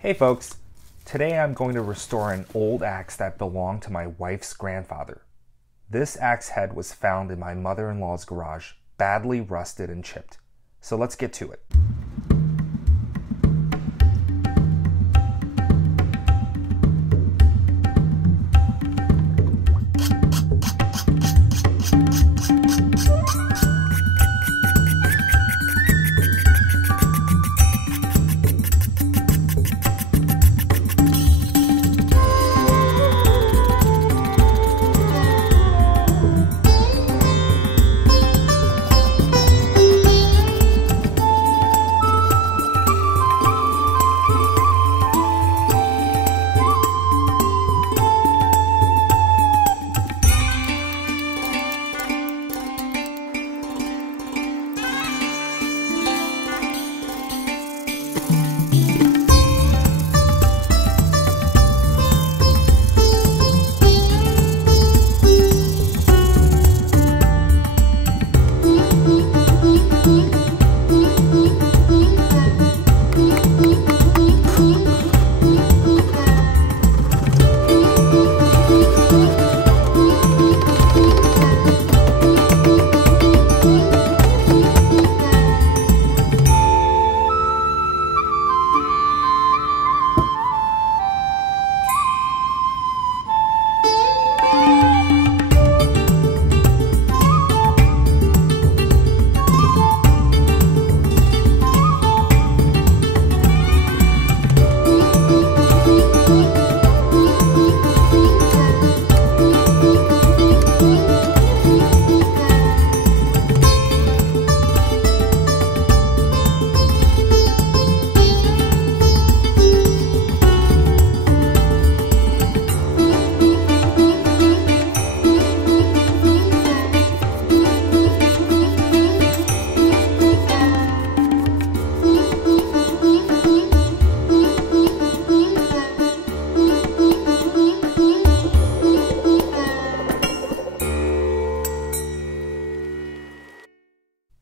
Hey folks, today I'm going to restore an old axe that belonged to my wife's grandfather. This axe head was found in my mother-in-law's garage, badly rusted and chipped. So let's get to it.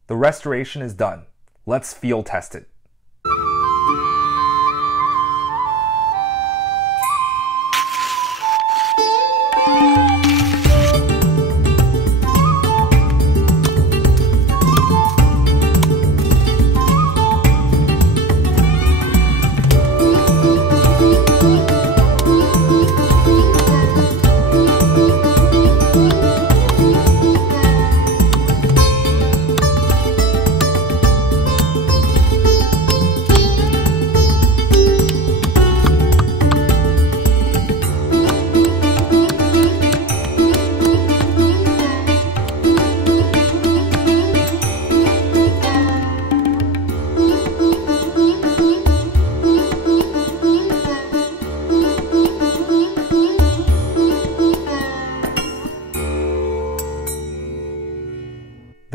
The restoration is done. Let's field test it.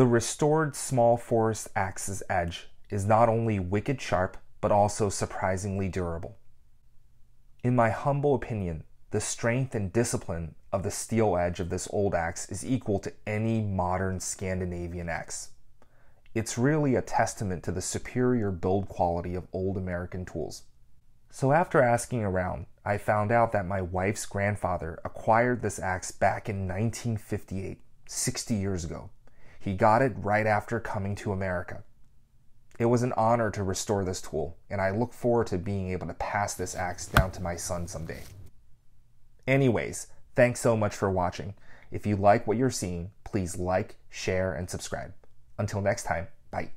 The restored small forest axe's edge is not only wicked sharp, but also surprisingly durable. In my humble opinion, the strength and discipline of the steel edge of this old axe is equal to any modern Scandinavian axe. It's really a testament to the superior build quality of old American tools. So after asking around, I found out that my wife's grandfather acquired this axe back in 1958, 60 years ago. He got it right after coming to America. It was an honor to restore this tool, and I look forward to being able to pass this axe down to my son someday. Anyways, thanks so much for watching. If you like what you're seeing, please like, share, and subscribe. Until next time, bye.